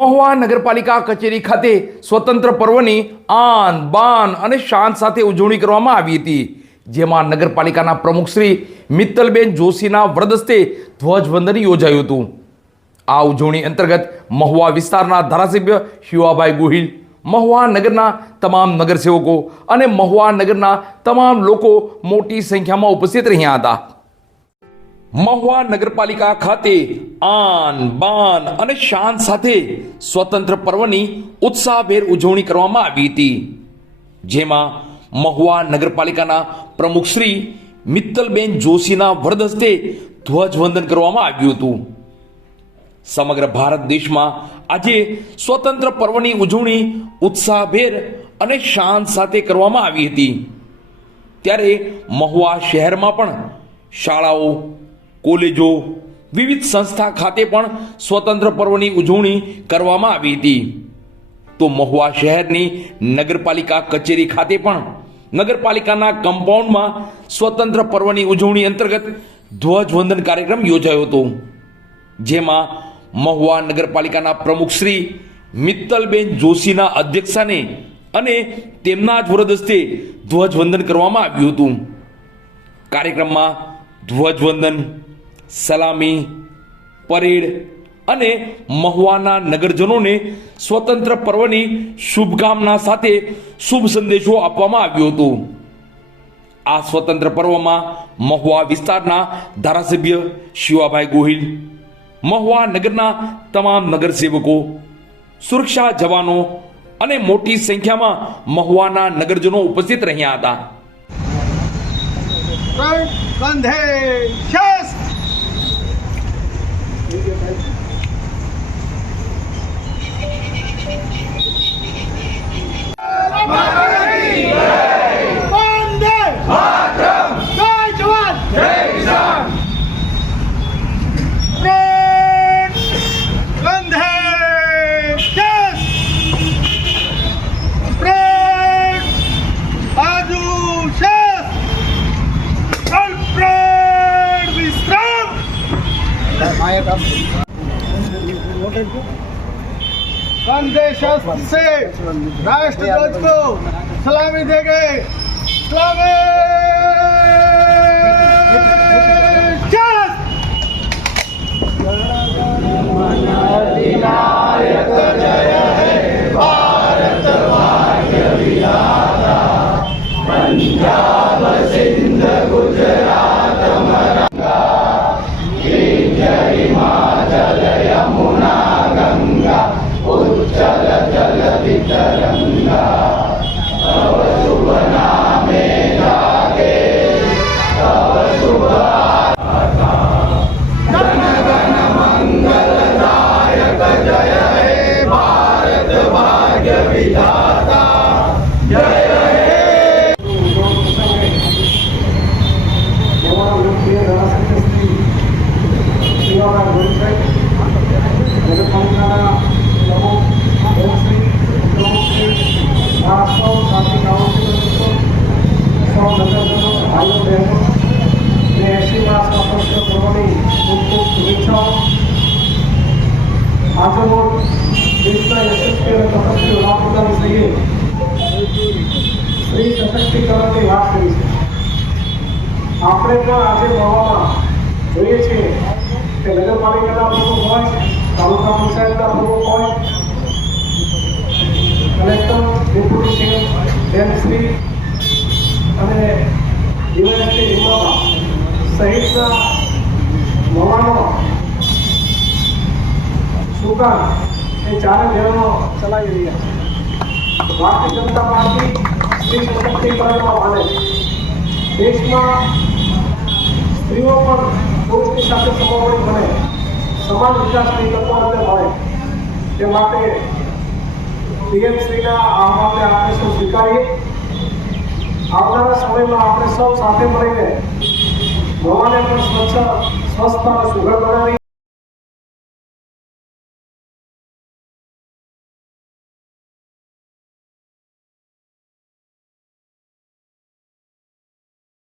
મહુવા નગરપાલિકા કચેરી ખાતે સ્વતંત્ર પર્વની આન બાન અને શાન સાથે ઉજવણી કરવામાં આવી હતી, જેમાં નગરપાલિકાના પ્રમુખ શ્રી મિત્તલબેન જોશીના વરદસ્તે ધ્વજવંદન યોજાયું હતું। આ ઉજવણી અંતર્ગત મહુવા વિસ્તારના ધારાસભ્ય શિવાભાઈ ગોહિલ, મહુવા નગરના તમામ નગરસેવકો અને મહુવા નગરના તમામ લોકો મોટી સંખ્યામાં ઉપસ્થિત રહ્યા હતા। મહુવા નગરપાલિકા ખાતે આન બાન અને શાન સાથે સ્વતંત્ર પર્વની ઉત્સાહભેર ઉજવણી કરવામાં આવી હતી, જેમાં મહુવા નગરપાલિકાના પ્રમુખ શ્રી મિત્તલબેન જોશીના વરદસ્તે ધ્વજવંદન કરવામાં આવ્યું હતું। સમગ્ર ભારત દેશમાં આજે સ્વતંત્ર પર્વની ઉજવણી ઉત્સાહભેર અને શાન સાથે કરવામાં આવી હતી, ત્યારે મહુવા શહેરમાં પણ શાળાઓ, કોલેજો, વિવિધ સંસ્થા ખાતે પણ સ્વતંત્ર પર્વની ઉજવણી કરવામાં આવી હતી। તો મહુવા શહેરની નગરપાલિકા કચેરી ખાતે પણ નગરપાલિકાના કમ્પાઉન્ડમાં સ્વતંત્ર પર્વની ઉજવણી અંતર્ગત ધ્વજવંદન કાર્યક્રમ યોજાયો હતો, જેમાં મહુવા નગરપાલિકાના પ્રમુખ શ્રી મિત્તલબેન જોશીના અધ્યક્ષસ્થાને અને તેમના જ વરદસ્તે ધ્વજવંદન કરવામાં આવ્યું હતું। કાર્યક્રમમાં ધ્વજવંદન, સલામી, પરેડ અને મહુવાના નગરજનોને સ્વતંત્ર પર્વની શુભકામના સાથે શુભ સંદેશો આપવામાં આવ્યો હતો। આ સ્વતંત્ર પર્વમાં મહુવા વિસ્તારના ધારાસભ્ય શિવાભાઈ ગોહિલ, મહુવા નગરના તમામ નગરસેવકો, સુરક્ષા જવાનો અને મોટી સંખ્યામાં મહુવાના નગરજનો ઉપસ્થિત રહ્યા હતા। કંધે શસ્ત્ર कंधे शस्त्र से राष्ट्र ध्वज को सलामी देंगे। सलामी अधिनायक जय है भारत भाग्य विधाता, पंजाब सिंध गुजरात मरंगा, हिमाचल यमुना गंगा, उच्चल जल वितरंगा, तव शुभ नामे जागे, तव शुभ आस्था, जन गण मंगलदायक जय हे भारत भाग्य विधाता, जय हे। સ્ત્રી સશક્તિકરણની વાત કરી છે। આપણે પણ આજે મહુવામાં જોઈએ છીએ કે નગરપાલિકાના પ્રમુખ હોય, તાલુકા પંચાયતના પ્રમુખ હોય, કલેક્ટર, ડેપ્યુટી સીએમ, ડેમશ્રી અને યુનિવર્સિટી નિર્માતા સહિતના મહુવાનો સુકાન એ ચારે જવાનો ચલાવી રહ્યા છે। ભારતીય જનતા પાર્ટી સ્ત્રી સશક્તિકરણમાં માને છે। દેશમાં સ્ત્રીઓ પણ પુરુષની સાથે સમવડી બને, સમાન વિકાસની તકો મળે, તે માટે પીએમશ્રીના આહ્વાનને આપણે સૌ સ્વીકારીએ। આવનારા સમયમાં આપણે સૌ સાથે મળીને મહુવાને પણ સ્વચ્છ, સ્વસ્થ અને સુઘડ બનાવી